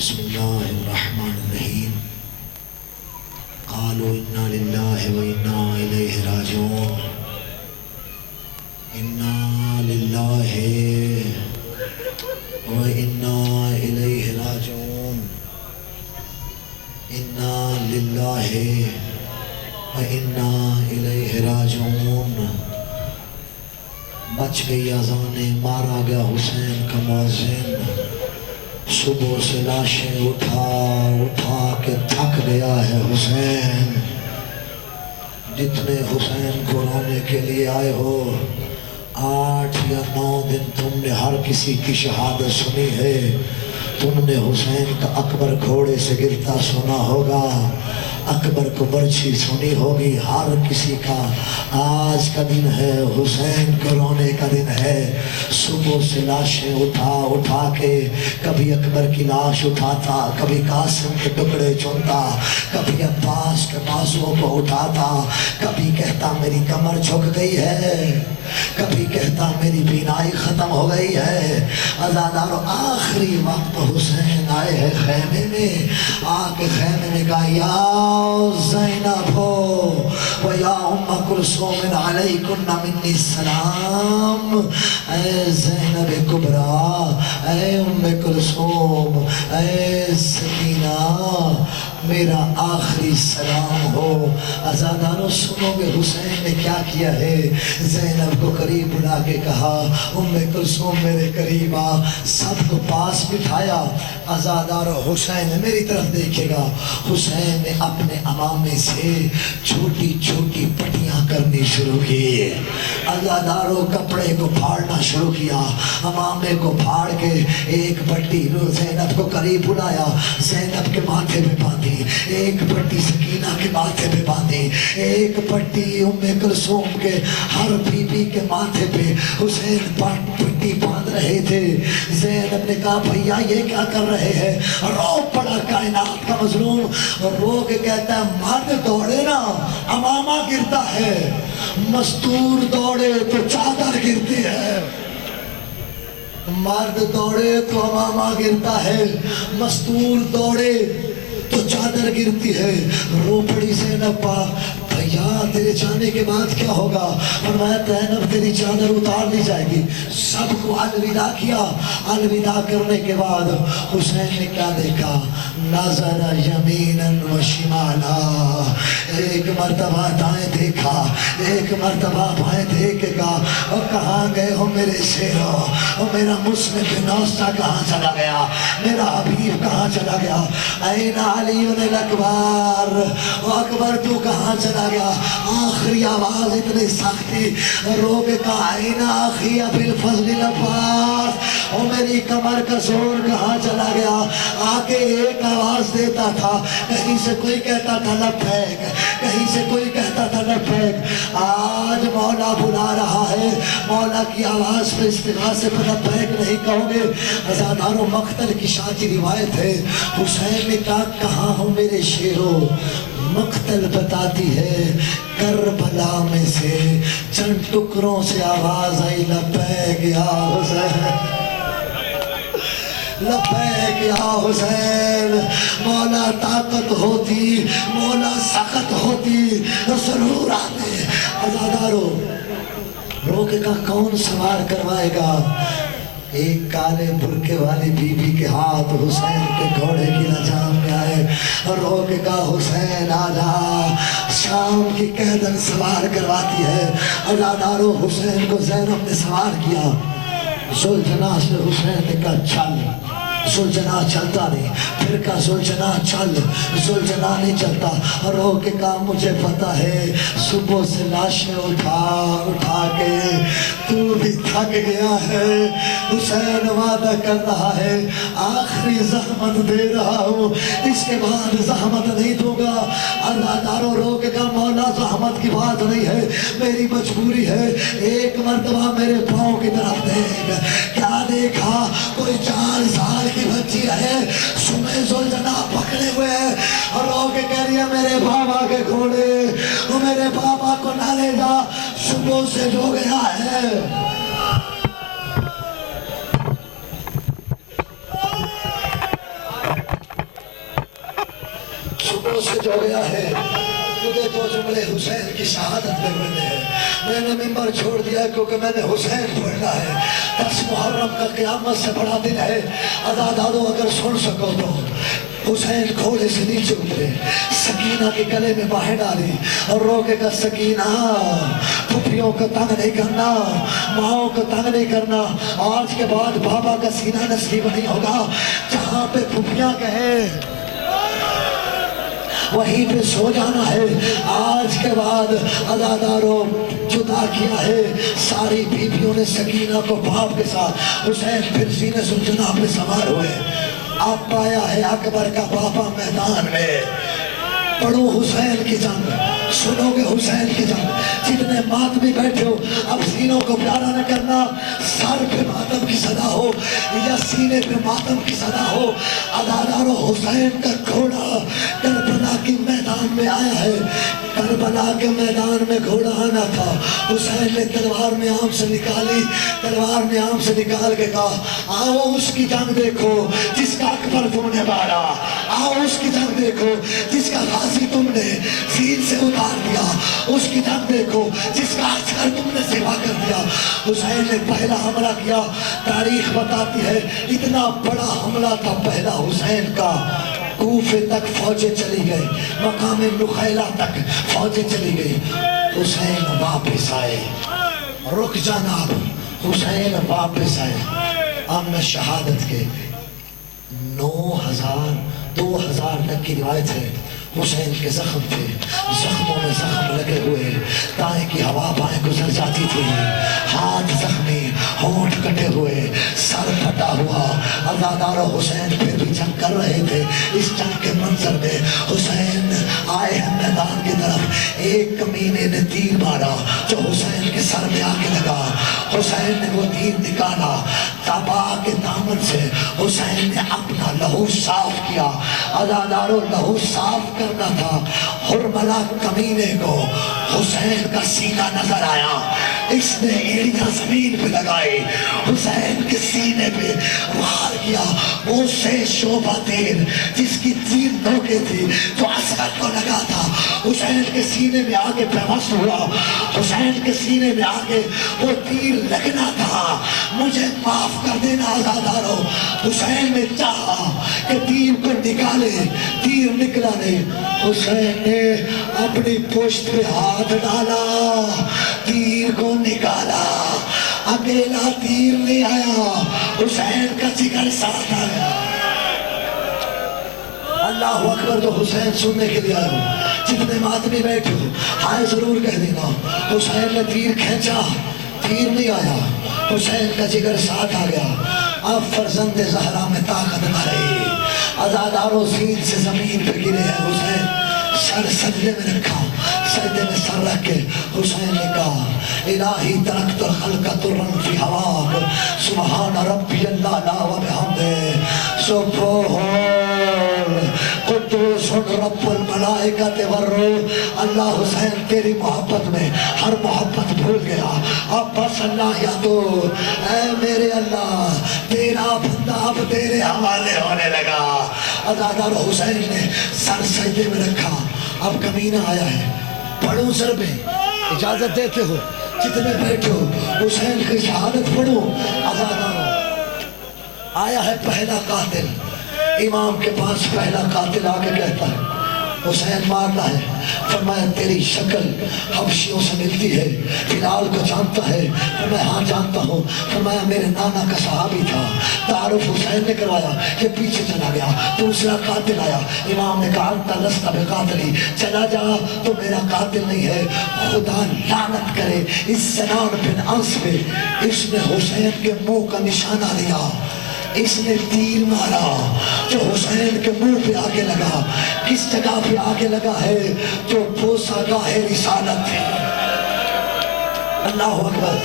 بسم اللہ الرحمن الرحیم قالوا انا للہ و انا الیہ راجعون انا للہ و انا الیہ راجعون انا للہ و انا الیہ راجعون۔ بچ گئی اذانیں، مارا گیا حسین کا مؤذن، صبح سے لاشیں اٹھا اٹھا کے تھک گیا ہے حسین۔ جتنے حسین کو رونے کے لیے آئے ہو، 8 یا 9 دن تم نے ہر کسی کی شہادت سنی ہے۔ تم نے حسین کا اکبر گھوڑے سے گرتا سنا ہوگا، اکبر کو برچھی سنی ہوگی، ہر کسی کا آج کا دن ہے حسین کو رونے کا دن ہے۔ صبح سے لاشیں اٹھا اٹھا کے کبھی اکبر کی لاش اٹھاتا، کبھی قاسم کے ٹکڑے چنتا، کبھی عباس کے بازوؤں کو اٹھاتا، کبھی کہتا میری کمر جھک گئی ہے، کبھی کہتا میری بینائی ختم ہو گئی ہے۔ عزادارو آخری وقت حسین آئے ہیں خیمے میں، آ کے خیمے میں کہا یا زینب ہو و یا ام کلثوم علیکن منی السلام۔ اے زینب کبریٰ، اے ام کلثوم، اے سکینہ، میرا آخری سلام ہو۔ عزادارو سنو گے حسین نے کیا کیا ہے؟ زینب کو قریب بلا کے کہا ام کلثوم میرے قریب آ، سب کو پاس بٹھایا۔ عزادارو حسین میری طرف دیکھے گا، حسین نے اپنے امامے سے چھوٹی چھوٹی پٹیاں کرنی شروع کی۔ عزادارو کپڑے کو پھاڑنا شروع کیا، امامے کو پھاڑ کے ایک پٹی زینب کو قریب بلایا، زینب کے ماتھے پہ باندھی، ایک پٹی سکینہ کے ماتھے پہ باندھی، ایک پٹی ام کلثوم کے ہر بی بی کے ماتھے پہ حسین پٹی باندھ رہے تھے۔ زینب نے کہا بھیا یہ کیا کر رہے ہیں؟ رو پڑا کائنات کا مظلوم، رو کے کہتا ہے مرد دوڑے نا امامہ گرتا ہے، مستور دوڑے تو چادر گرتی ہے۔ مرد دوڑے تو امامہ گرتا ہے، مستور دوڑے تو چادر گرتی ہے۔ رو پڑی زینب پا بھیا تیرے جانے کے بعد کیا ہوگا؟ فرمایا زینب تیری چادر اتار لی جائے گی۔ سب کو الوداع کیا۔ الوداع کرنے کے بعد حسین نے کیا دیکھا؟ نظر یمیناً و شمالا، ایک مرتبہ دائیں دیکھا، ایک مرتبہ بائیں دیکھے گا، اور کہاں گئے ہو میرے شیرو؟ اور میرا مسلم بن نوسہ کہاں چلا گیا؟ میرا حبیب کہاں چلا گیا؟ این علی الاکبر، اکبر تو کہاں چلا گیا؟ آخری آواز اتنی سختی، رو کے کہا این آخی ابی الفضل العباس، اور میری کمر کا زور کہاں چلا گیا؟ آکے ایک آواز دیتا تھا، کہیں سے کوئی کہتا تھا لبیک، کہیں سے کوئی کہتا تھا لبیک۔ آج مولا بلا رہا ہے، مولا کی آواز پہ استغاثے پر لبیک نہیں کہو گے۔ عزادارو مقتل کی شاعری روایت ہے، حسین نے کہا کہاں ہو میرے شیرو؟ مقتل بتاتی ہے کربلا میں سے چند ٹکڑوں سے آواز آئی لبیک یا حسین، لبیک یا حسین۔ مولا طاقت ہوتی، مولا سخت ہوتی ضرور آتے۔ عزادارو رو کے کہا کون سوار کروائے گا؟ ایک کالے برکے والی بی بی کے ہاتھ حسین کے گھوڑے کی لجام میں آئے، رو کے کہا حسین آجا، شام کی قیدن سوار کرواتی ہے۔ عزادارو حسین کو زینب نے سوار کیا، زلجناح سے حسین نے کہا چل، زلجناح چلتا نہیں، پھر کہا زلجناح چل، زلجناح نہیں چلتا، رو کے کہا مجھے پتا ہے صبح سے لاشیں اٹھا اٹھا کے تو بھی تھک گیا ہے۔ حسین وعدہ کر رہا ہے آخری زحمت دے رہا ہوں، اس کے بعد زحمت نہیں دوں گا۔ عزادارو رو کے کہا مولا زحمت کی بات نہیں ہے، میری مجبوری ہے، ایک مرتبہ میرے پاؤں کی طرف دیکھ۔ کیا دیکھا؟ کوئی 4 سال کی بچی ہے، سمیں زلجناح پکڑے ہوئے ہیں، اور رو کے کہہ رہی ہے میرے بابا کے گھوڑے، وہ میرے بابا کو نہ لے جا، صبح سے جو گیا ہے۔ مجھ سے جو گیا ہے مجھے تو جملے حسین کی شہادت میں ملے ہیں. میں نے ممبر چھوڑ دیا کیونکہ میں نے حسین پڑھنا ہے. 10 محرم کا قیامت سے بڑا دن ہے. عزادارو اگر سن سکو تو حسین گھوڑے سے نیچے اترے, سکینہ کے گلے میں باہیں ڈالی اور روکے گا سکینہ پھپھیوں کو تنگ نہیں کرنا, ماؤں کو تنگ نہیں کرنا. آج کے بعد بابا کا سینہ نصیب نہیں ہوگا. جہاں پہ پھپھیاں کہیں وہیں پہ سو جانا ہے. آج کے بعد عزاداروں جدا کیا ہے. ساری بیویوں نے سکینہ کو باپ کے ساتھ, حسین پھر سینے سے جناب پہ سوار ہوئے. اب پایا ہے اکبر کا بابا میدان میں. پڑھو حسین کی جنگ, سنو گے حسین کی جنگ. جتنے ماتمی بیٹھے ہو اب سینوں کو پیارا نہ کرنا. سر پہ ماتم کی صدا ہو یا سینے پہ ماتم کی صدا ہو. عزادارو حسین کا گھوڑا کربلا کے میدان میں آیا ہے. کربلا کے میدان میں گھوڑا آنا تھا. حسین نے تلوار میں آم سے نکالی, تلوار میں آم سے نکال کے کہا آؤ اس کی جنگ دیکھو جس کا اکبر تم نے مارا. آؤ اس کی جنگ دیکھو جس کا غازی تم نے سین سے اتار دیا. اس کی جنگ دیکھو جس کا عسکر تم نے سوا کر دیا. حسین نے پہلا حملہ کیا. تاریخ بتاتی ہے اتنا بڑا حملہ تھا پہلا حسین کا. کوفے تک فوجیں چلی گئی, مقام نخیلہ تک فوجیں چلی گئی. حسین واپس آئے. رک جناب, حسین واپس آئے. اب میں شہادت کے 2000 تک کی روایت ہے. حسین کے زخم تھے, زخموں میں زخم لگے ہوئے, دائیں کی ہوا بائیں گزر جاتی تھی. ہاتھ زخمی, ہونٹ کٹے ہوئے, سر پھٹا ہوا. عزادارو حسین پھر بھی جنگ کر رہے تھے. اس جنگ کے منظر میں حسین آئے ہیں میدان کی طرف. ایک کمینے نے تیر مارا جو حسین کے سر میں آ کے لگا. حسین نے وہ تیر نکالا, تبا کے دامن سے حسین نے اپنا لہو صاف کیا. عزادارو لہو صاف کرنا تھا. حرملہ کمینے کو حسین کا سینہ نظر آیا. اس نے ایڑیاں زمین پہ لگائی, حسین کے سینے پہ وار کیا. وہ سے شعبہ تیر جس کی 3 نوکیں تھی جو عسکر کو لگا تھا, حسین کے سینے میں آگے پیوست ہوا. حسین کے سینے میں آگے وہ تیر لگنا تھا. مجھے معاف کر دینا عزادارو. حسین نے چاہا کہ تیر کو نکالے, تیر نکلا نہیں. حسین نے اپنی پشت پہ ہاتھ ڈالا, تیر کو نکالا. اکیلا تیر نہیں آیا, حسین کا جگر ساتھ آیا. اللہ اکبر. تو حسین سننے کے لیے آئے ہو, جتنے ماتمی بیٹھے ہو ہائے ضرور کہہ دینا. حسین نے تیر کھینچا, تیر نہیں آیا. حسین کا جگر ساتھ آ گیا. اب فرزند زہرا میں طاقت نہ رہی. عزادارو سین سے زمین پہ گرے ہیں. حسین سر سجدے میں رکھا, سجدے میں سر رکھ کے حسین نے کہا الہی ترکت الخلق ترن فی ہواک سبحان ربی اللہ لا و بحمدہ سبحان قدوس رب الملائکۃ والروح. اللہ حسین تیری محبت میں ہر محبت بھول گیا. اب بس اللہ یا تو اے میرے اللہ تیرا بندہ اب تیرے حوالے ہونے لگا. عزادارو حسین نے سر سجدے میں رکھا. اب کمینہ آیا ہے, پڑھو سر پہ, اجازت دیتے ہو جتنے بیٹھے ہو حسین کی شہادت پڑھو. عزادارو آیا ہے پہلا قاتل. امام کے پاس پہلا قاتل آ کے کہتا ہے حسین مارنا ہے. فرمایا تیری شکل حبشیوں سے ملتی ہے, بلال کو جانتا ہے؟ فرمایا ہاں جانتا ہوں. فرمایا میرے نانا کا صحابی تھا. تعارف حسین نے کروایا, یہ پیچھے چلا گیا. دوسرا قاتل آیا. امام نے کہا انت لست بقاتلی, چلا جا تو میرا قاتل نہیں ہے. خدا لعنت کرے اس سنان بن انس پہ, اس نے حسین کے منہ کا نشانہ لیا. اس نے تیر مارا جو حسین کے منہ پہ آگے لگا. کس جگہ پہ آگے لگا ہے؟ جو بوسہ گاہ رسالت ہے. اللہ اکبر.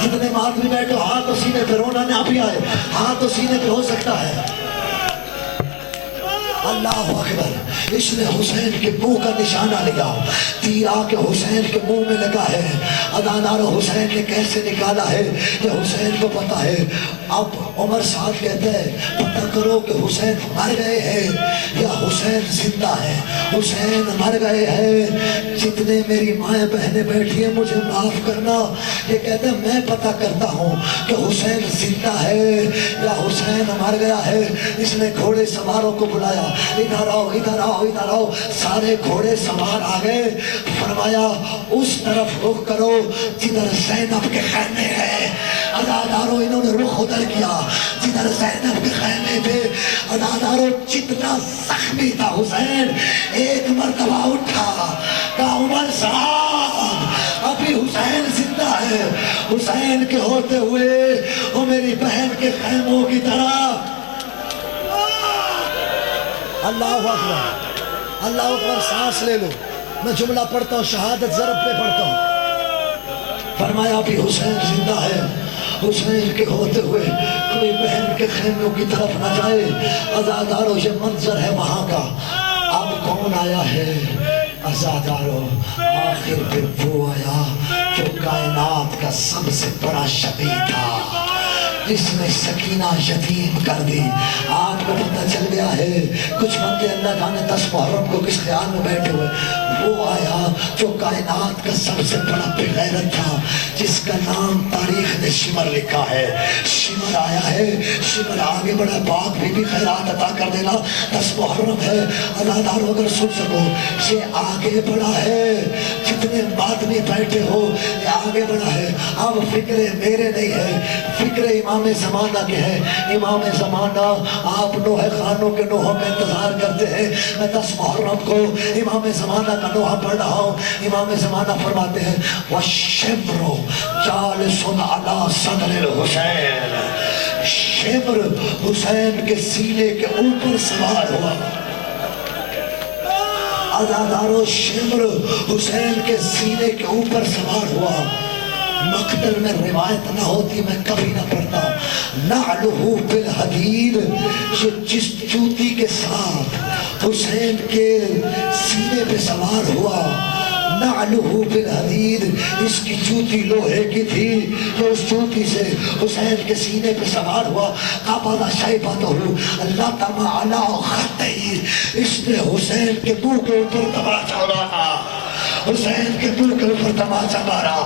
جتنے آدمی بیٹھو ہاتھ تو سینے پہ, رونا نہ بھی آئے, ہاتھ تو سینے پہ ہو سکتا ہے. اللہ اکبر، اس نے حسین کے منہ کا نشانہ لیا، تیر آ کے حسین کے منہ میں لگا ہے۔ ادانارو حسین نے کیسے نکالا ہے یہ حسین کو پتا ہے۔ اب عمر سعد کہتے ہیں پتہ کرو کہ حسین مر گئے ہیں یا حسین زندہ ہے۔ حسین مر گئے ہیں، جتنے میری مائیں بہنیں بیٹھی ہیں مجھے معاف کرنا، یہ کہتے ہیں میں پتہ کرتا ہوں کہ حسین زندہ ہے یا حسین مر گیا ہے۔ اس نے گھوڑے سواروں کو بلایا، ادھر آؤ ادھر آؤ ادھر آؤ۔ سارے گھوڑے سوار آ گئے، فرمایا اس طرف رخ کرو جدھر زینب کے خیمے ہیں۔ ادادارو انہوں نے رخ ادھر کیا جدھر زینب کے خیمے تھے۔ ادادارو جتنا زخمی تھا حسین، ایک مرتبہ اٹھا، کہا عمر صاحب ابھی حسین زندہ ہے، حسین کے ہوتے ہوئے وہ میری بہن کے خیموں کی طرح۔ اللہ اکبر، اللہ اکبر، سانس لے لو، میں جملہ پڑھتا ہوں، شہادت ضرب پہ پڑھتا ہوں۔ فرمایا ابھی حسین زندہ ہے، حسین کے ہوتے ہوئے کوئی بہن کے خیموں کی طرف نہ جائے۔ عزادارو یہ منظر ہے وہاں کا۔ اب کون آیا ہے؟ عزادارو آخر پہ وہ آیا جو کائنات کا سب سے بڑا شفیع تھا، جس نے سکینہ یتیم کر دی۔ آپ کو پتہ چل گیا ہے کچھ بندے اللہ جانے 10 محرم کو کس خیال میں بیٹھے ہوئے، وہ آیا جو کائنات کا سب سے بڑا بے غیرت تھا، جس کا نام تاریخ نے شمر لکھا ہے۔ شمر آیا ہے، شمر آگے بڑا، پاک بھی خیرات عطا کر دینا، 10 محرم ہے۔ عزادارو اگر سن سکو یہ آگے بڑا ہے، جتنے آدمی بیٹھے ہو یہ آگے بڑا ہے۔ اب فکر میرے نہیں ہے، فکر امام زمانہ کے ہے۔ امام زمانہ آپ نوحہ خانوں کے نوحوں کا انتظار کرتے ہیں، میں 10 محرم کو امام زمانہ کا نوحہ پڑھ رہا ہوں۔ امام زمانہ فرماتے ہیں وَالشِّمْرُ جَالِسٌ عَلَىٰ صَدْرِ الْحُسَيْنِ، شمر حسین کے سینے کے اوپر سوار ہوا۔ عزادارو شمر حسین کے سینے کے اوپر سوار ہوا۔ مقتل میں روایت نہ ہوتی میں کبھی نہ پڑھتا۔ نعلہ بالحدید، یہ جس جوتی کے ساتھ حسین کے سینے پہ سوار ہوا، نعلہ بالحدید، اس کی جوتی لوہے کی تھی، جو اس جوتی سے حسین کے سینے پہ سوار ہوا۔ قبض شیبتہ اللہ تما علی خدیہ، اس نے حسین کے منہ کے اوپر تماچا مارا، حسین کے منہ کے اوپر تماچا مارا۔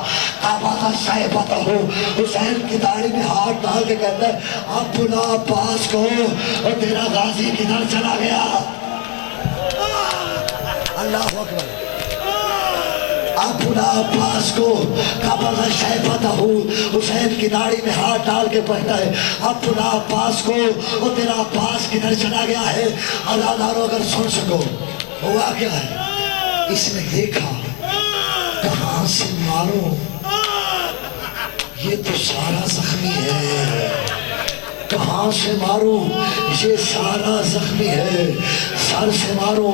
قبض شیبتہ، حسین کی داڑھی میں ہاتھ ڈال کے کہتا ہے اب بلا عباس کو، اور تیرا غازی کدھر چلا گیا؟ اللہ اکبر۔ اب بلا عباس کو، قبض شیبتہ، حسین کی داڑھی میں ہاتھ ڈال کے پڑھتا ہے اب بلا عباس کو، اور تیرا عباس کدھر چلا گیا ہے؟ عزادارو اگر سن سکو ہوا کیا ہے، اس نے دیکھا کہاں سے ماروں، یہ تو سارا زخمی ہے، کہاں سے ماروں، یہ سارا زخمی ہے، سر سے مارو،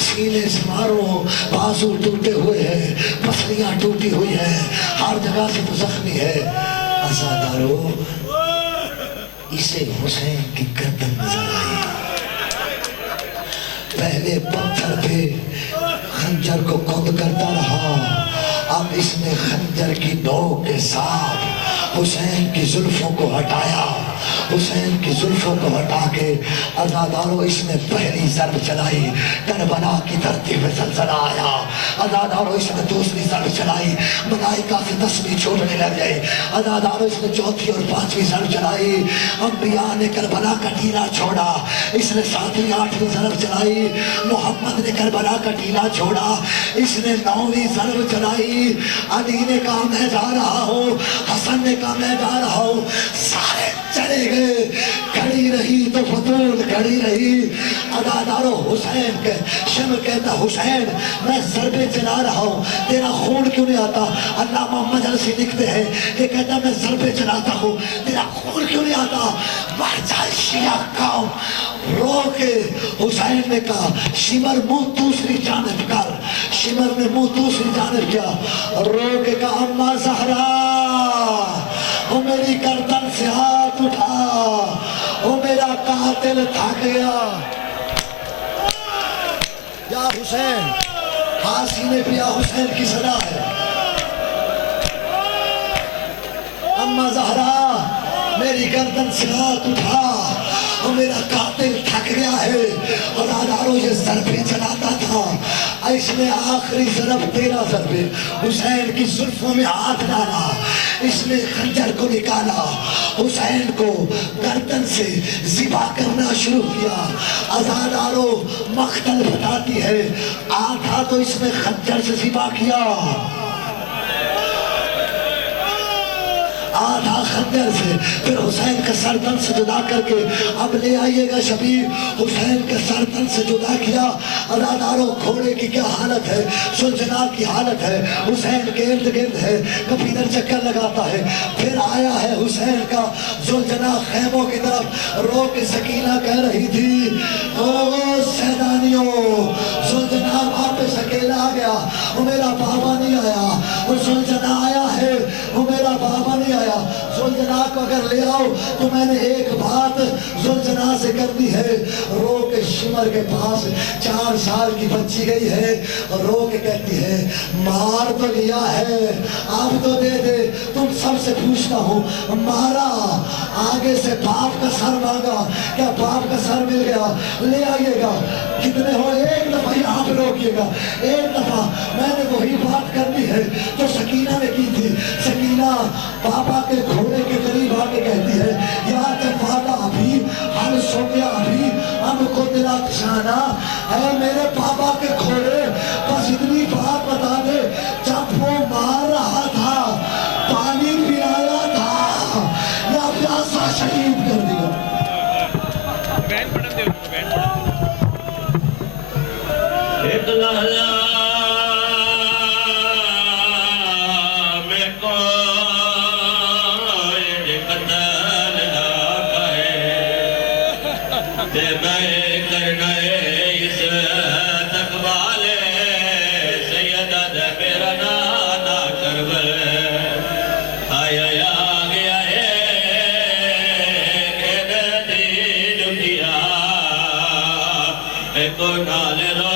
سینے سے مارو، بازو ٹوٹے ہوئے ہیں، پسلیاں ٹوٹی ہوئی ہیں، ہر جگہ سے تو زخمی ہے۔ عزادارو اسے حسین کی گردن نظر آئی، پہلے پتھر پہ خنجر کو کند کرتا رہا، اب اس نے خنجر کی نوک کے ساتھ حسین کی زلفوں کو ہٹایا، حسین کی زلفوں کو ہٹا کے عزادارو اس نے پہلی ضرب چلائی، کربلا کی دھرتی پہ زلزلہ آیا۔ عزادارو اس نے دوسری ضرب چلائی، ملائکہ سے تسبیح چھوٹنے لگ گئی۔ عزادارو اس نے چوتھی اور پانچویں ضرب چلائی، انبیاء نے کربلا کا ٹیلا چھوڑا، اس نے ساتویں آٹھویں ضرب چلائی، محمد نے کربلا کا ٹیلا چھوڑا، اس نے نویں ضرب چلائی۔ علی نے کہا میں جا رہا ہوں، حسن نے کہا میں جا رہا ہوں، سارے چلے گئے، کھڑی رہی تو فتول کھڑی رہی۔ عزادارو حسین کے شمر کہتا حسین میں ضربے چلا رہا ہوں، تیرا خون کیوں نہیں آتا؟ علامہ مجلسی لکھتے ہیں، یہ کہتا میں ضربے چلاتا ہوں، تیرا خون کیوں نہیں آتا؟ مر جائے شیعہ قوم۔ رو کے حسین نے کہا شمر منہ دوسری جانب کر، شمر نے منہ دوسری جانب کیا، رو کے کہا اماں زہرا وہ میری گردن سے ہاتھ اٹھا، وہ میرا قاتل تھک گیا۔ یا حسین، ہاں سینے پہ یا حسین کی صدا ہے۔ اما زہرا میری گردن سے ہاتھ اٹھا، اور میرا قاتل تھک گیا ہے، عزاداروں یہ ضربیں چلاتا تھا، اس نے آخری ضرب تیرا ضرب حسین کی زلفوں میں ہاتھ ڈالا، اس نے خنجر کو نکالا، حسین کو گردن سے ذبح کرنا شروع کیا۔ عزاداروں مقتل بتاتی ہے، آدھا تو اس نے خنجر سے ذبح کیا، آدھا خنجر سے، پھر حسین کا سر تن سے جدا کر کے اب لے آئیے گا شبیر، حسین کا سر تن سے جدا کیا۔ عزاداروں گھوڑے کی کیا حالت ہے، سلجنا کی حالت ہے، حسین کے ارد گرد ہے، کبھی ادھر چکر لگاتا ہے، پھر آیا ہے حسین کا سلجنا خیموں کی طرف، رو کے سکینہ کہہ رہی تھی او سیدانیوں، سلجنا واپس اکیلا آ گیا، وہ میرا بابا نہیں آیا، وہ سلجنا آیا ہے، وہ میرا بابا نہیں آیا، زلجنا کو اگر لے آؤ تو میں نے ایک بات زلجنا سے کرنی ہے۔ رو کے شمر کے پاس 4 سال کی بچی گئی ہے، رو کے کہتی ہے مار تو لیا ہے، اب تو دے دے، تم سب سے پوچھتا ہوں مارا، آگے سے باپ کا سر مانگا، کیا باپ کا سر مل گیا؟ لے آئیے گا، کتنے ہو ایک دفعہ یہاں پہ روکیے گا، ایک دفعہ میں نے وہی بات کرنی ہے جو سکینہ نے کی تھی۔ سکینہ بابا کے گھوڑے کے قریب آ کے کہتی ہے یا جب وعدہ ابھی ہم سو گیا، ابھی ہم کو تیرا کشانا ہے میرے بابا کے گھوڑے، بس اتنی بات بتا دے جب وہ مار رہا تھا پانی پلایا تھا یا پیاسا شہید کر دیا؟ ایک لحظہ نال